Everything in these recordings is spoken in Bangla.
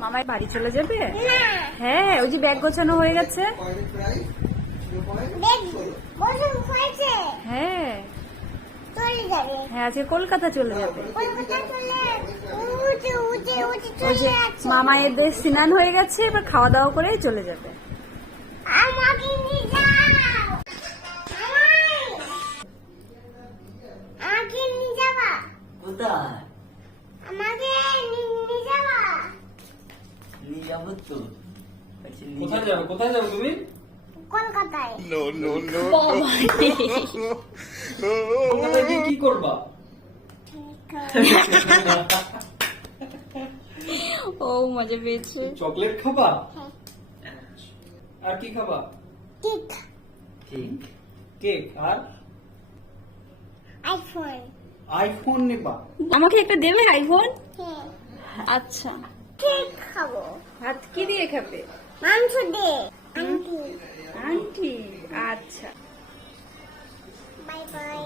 মামার বাড়ি চলে যাবে? হ্যাঁ ওই যে ব্যাগ গোছানো হয়ে গেছে। হ্যাঁ। হ্যাঁ আজকে কলকাতা চলে যাবে। কলকাতা চলে উঠে উঠে উঠে ওই যে চলে যাচ্ছে। মামা এদের স্নান হয়ে গেছে এবার খাওয়া দাওয়া করেই চলে যাবা? কোথায়? যাব তো। কোথায় যাব। কোথায় যাবে তুমি? কলকাতায়। কলকাতায় গিয়ে কি করবা? ও মজা পেয়েছে। চকলেট খাবা? হ্যাঁ। আর কি খাবা? ঠিক কেক? আর? আইফোন। আইফোন নেবা। আমাকে একটা দেবে আইফোন? হ্যাঁ। আচ্ছা কেক। খাব। ভাত কি দিয়ে খাবে? মাংস দে আন্টি আন্টি আচ্ছা। বাই বাই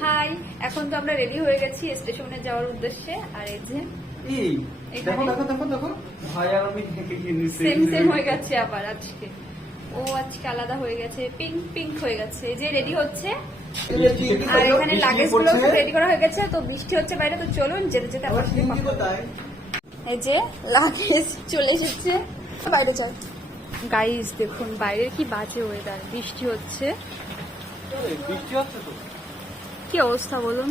হাই এখন তো আমরা রেডি হয়ে গেছি স্টেশনে যাওয়ার উদ্দেশ্যে। আর এই যে এই দেখো দেখো দেখো দেখো। ভাই আর আমি হেঁটে গিয়ে সেম সেম হয়ে গেছে আবার আজকে। ও আজকে আলাদা হয়ে গেছে। পিঙ্ক পিঙ্ক হয়ে গেছে। যে রেডি হচ্ছে। আর এখানে লাগেজগুলো রেডি করা হয়ে গেছে তো বৃষ্টি হচ্ছে বাইরে তো চলুন যেতে যেতে আবার। এই যে লাগেজ চলে এসেছে। বাইরে যাই। গাইস দেখুন বাইরের কি বাজে ওয়েদার বৃষ্টি হচ্ছে। বৃষ্টি হচ্ছে কি অবস্থা বলুন?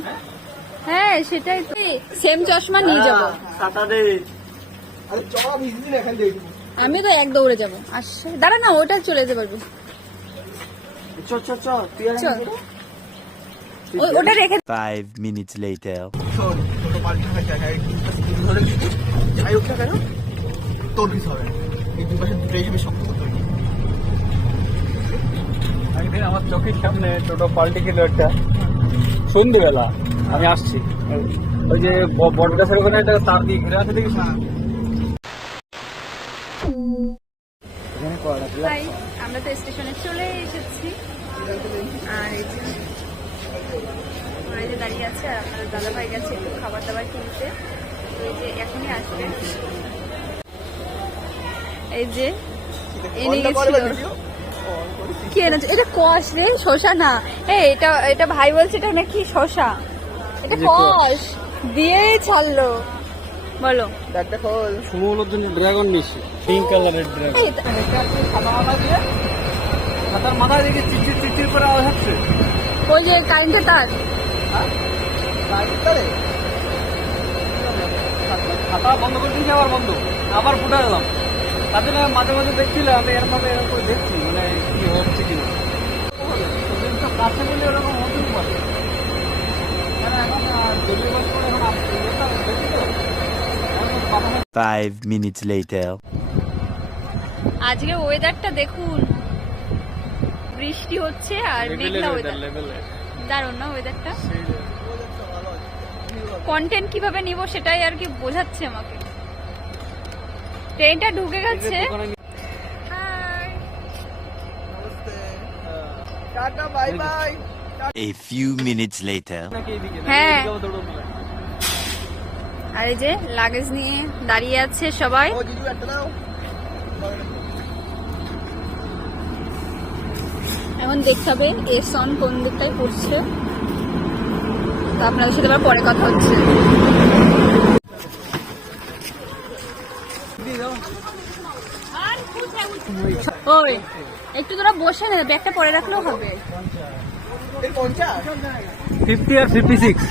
হ্যাঁ সেটাই তো। সেম চশমা নিয়ে যাব। আরে এখান থেকে আমি তো এক দৌড়ে যাব। আসছে দাঁড়া না ওটা চলে যেতে পারবি। চ চ চ তুই আর ওটা রেখে পাল্টি হয়ে যায় ধরে যাই হোক না কেন তোর কিছু হবে। এই দুই দুটো যাবে শক্ত করতে হবে। একদিন আমার চোখের সামনে টোটো পাল্টে গেল একটা। সন্ধ্যেবেলা। আমি আসছি। ওই যে বট গাছের ওখানে একটা তার দিয়ে ঘিরে আছে দেখিস না এখানে করা হাই আমরা তো স্টেশনে চলে এসেছি। আর এই যে দাঁড়িয়ে আছে আপনার দাদা ভাই গেছে একটু খাবার দাবার কিনতে। এই যে এখনই আসবে। এই যে এনে গেছিল। কি এনেছে? এটা কষ রে শশা না। এই এটা এটা ভাই বলছে এটা নাকি শশা এটা কষ দিয়েই ছাড়লো। বলো। ব্যাগটা খোল শুরু হলো জন্য ড্রাগন নিচ্ছি পিঙ্ক কালারের ড্রাগন এই তো- সাদা মাথা দিয়ে? সাদার মাথায় দেখে চিচির চিচির করে আওয়াজ হচ্ছে। ওই যে কারেন্টের তার। করে খাতা বন্ধ করে দিয়েছি আবার বন্ধ। আবার ফুটে গেলাম। তার জন্য মাঝে মাঝে দেখছিলাম আমি এরকম এরকম দেখছি মানে কি হচ্ছে কিনা সব কাছে গেলে এরকম হতেই পারে কেন এখন ডেলিভারি বাস করে এখন আপ- ইয়েটা দেখছি তো এখন তো কথা হচ্ছে minutes later. আজকে ওয়েদারটা দেখুন। বৃষ্টি হচ্ছে আর মেঘলা ওয়েদার দারুণ না ওয়েদারটা কন্টেন্ট কীভাবে নিব সেটাই আর কি বোঝাচ্ছে আমাকে। ট্রেনটা ঢুকে গেছে। Hi. Tata bye bye A few minutes later. হ্যাঁ। আর এই যে লাগেজ নিয়ে দাঁড়িয়ে আছে সবাই। এখন দেখতে হবে এস অন কোন দিকটায় পড়ছে। তো আপনাদের সাথে আবার পরে কথা হচ্ছে। ওই একটু তোরা বসে না ব্যাগটা পরে রাখলেও হবে। ফিফটি আর ফিফটি সিক্স।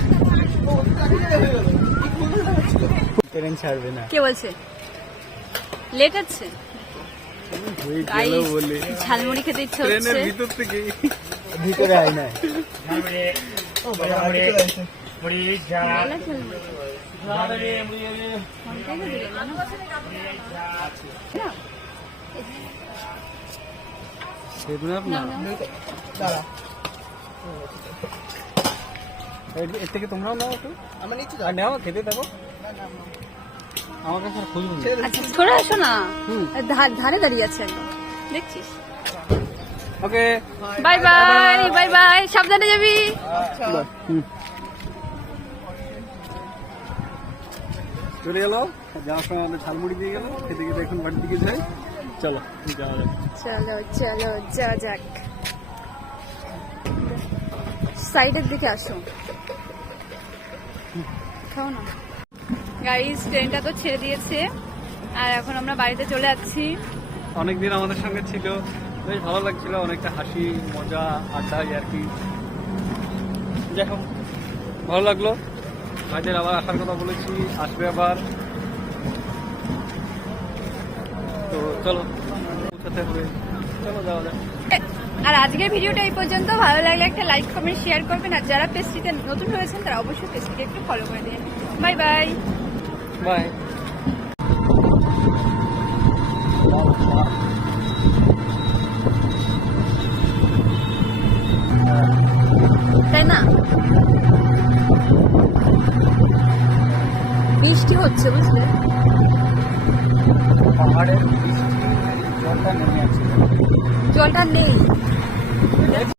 ট্রেন ছাড়বে না। কে বলছে? লেট আছে ঝালমুড়ি খেতে ইচ্ছে হচ্ছে। ভিতর থেকে ভিতরে আয় না। দাঁড়া। এর থেকে তোমরাও নাও একটু। আমার নিচে আর নাও খেতে দেখো আমার কাছে। আচ্ছা সরে আসো না। ধারে দাঁড়িয়ে আছে একদম। দেখছিস? Okay. Bye bye bye bye সাবধানে যাবি। চলে গেল। যাওয়ার সময় আমাদের ঝালমুড়ি দিয়ে গেল। খেতে খেতে এখন বাড়ির দিকে যাই। চলো যাওয়া যাক। চলো চলো যাওয়া যাক। সাইডের দিকে আসো। খাও না। গাইস ট্রেনটা তো ছেড়ে দিয়েছে। আর এখন আমরা বাড়িতে চলে যাচ্ছি। অনেকদিন আমাদের সঙ্গে ছিল। বেশ ভালো লাগছিল অনেকটা হাসি মজা আড্ডা আর কি। হোক ভালো লাগল। ভাইদের আবার আসার কথা বলেছি আসবে আবার। তো চলো পৌঁছাতে হবে। চলো যাওয়া যাক। আর আজকের ভিডিওটা এই পর্যন্ত। ভালো লাগলে একটা লাইক কমেন্ট শেয়ার করবেন। আর যারা পেস্ট্রিতে নতুন হয়েছেন তারা অবশ্যই পেস্ট্রিকে একটু ফলো করে দিন। বাই বাই বাই তাই না? বৃষ্টি হচ্ছে বুঝলে? পাহাড়ের আছে জলটা নেই।